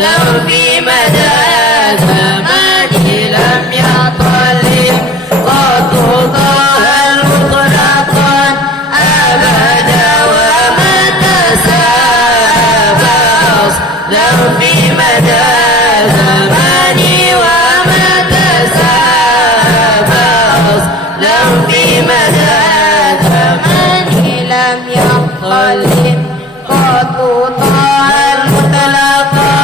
لو في مدى زماني لم يطلب قط طه المطلقا أبدا ومتى سابق لو في مدى زماني ومتى سابق لو في مدى زماني لم يطلب قط طه المطلقا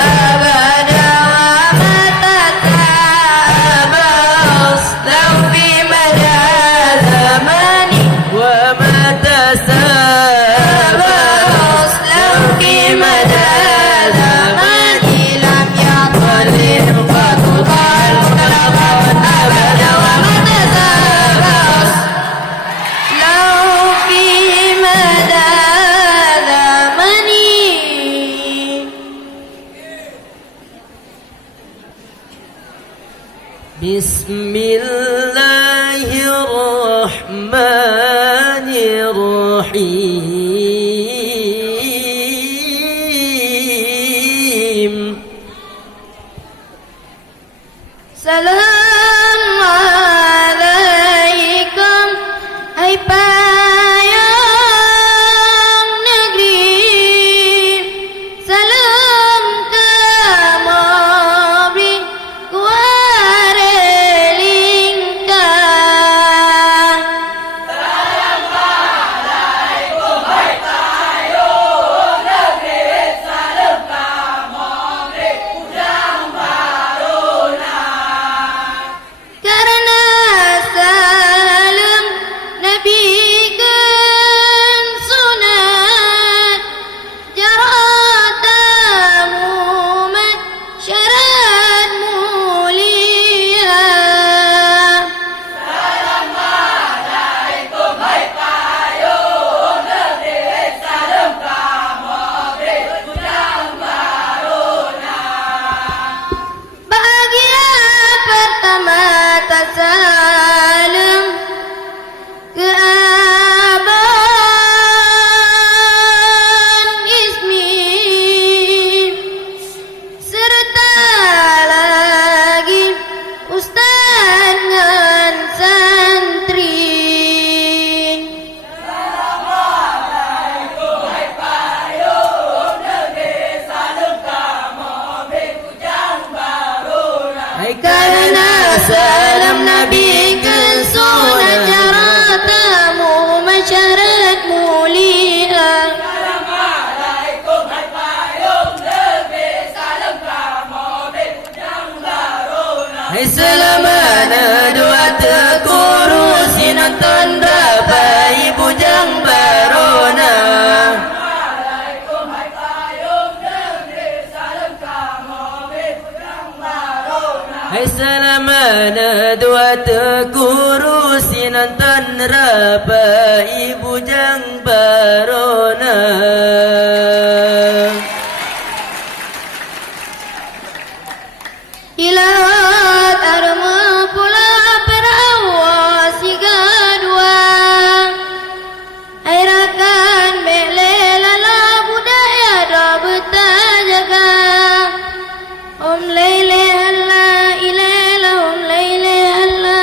أبدا ومتى سابق لو في مدى زماني ومتى سابق لو في مدى زماني لم يطلب قط طه المطلقا أبدا ومتى سابق لو في مدى زمني. بسم الله الرحمن الرحيم. Salam alaikum hai payung negeri, salam kamabri kuare lingkar. Salam alaikum hai payung negeri, salam kamabri kujang baruna. Karena salam Nabi kan sunat jaratamu masyarakat mulia. Salam alaikum hai payung negeri, salam kamabri kujang baruna. Bahagia pertama tasalam ke Abang Ismi serta lagi Ustaz dan santri. Assalamualaikum hai payung negeri, salam kamabri kujang baruna. Karena salam Nabi kan sunat jaratamu masyarakat mulia. Salam alaikum hai payung negeri, salam kamabri kujang baruna. Hai selamana dua tekurusi nonton dapat ibu jang barona. Assalamualaikum hai payung negeri, salam kamabri kujang barona. Hai selamana dua tekurusi nonton rapa ibu jang barona. Hilawat arma pula perawas siga dua. Hai rakan belelala budaya da betajaga. Om leile halla ilela om leile halla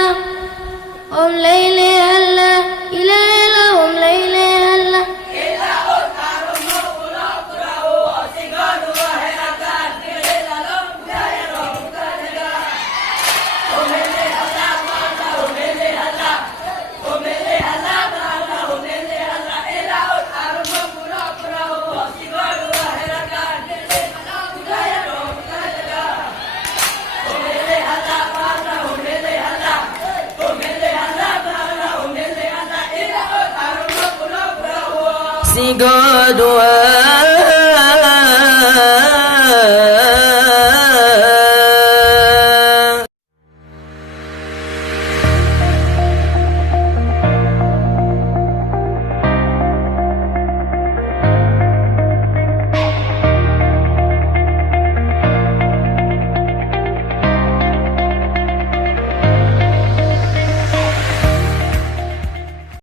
om leile halla ilela om leile halla. Hilawat arma pula perawas siga dua. Hai rakan belelala budaya da betajaga. Om leile halla mana om leile halla om leile halla mana om leile halla. Hilawat arma pula perawas siga dua. Hai rakan belelala budaya da betajaga. Om leile halla mana om leile halla om leile halla mana om leile halla. Hilawat arma pula perawas siga dua.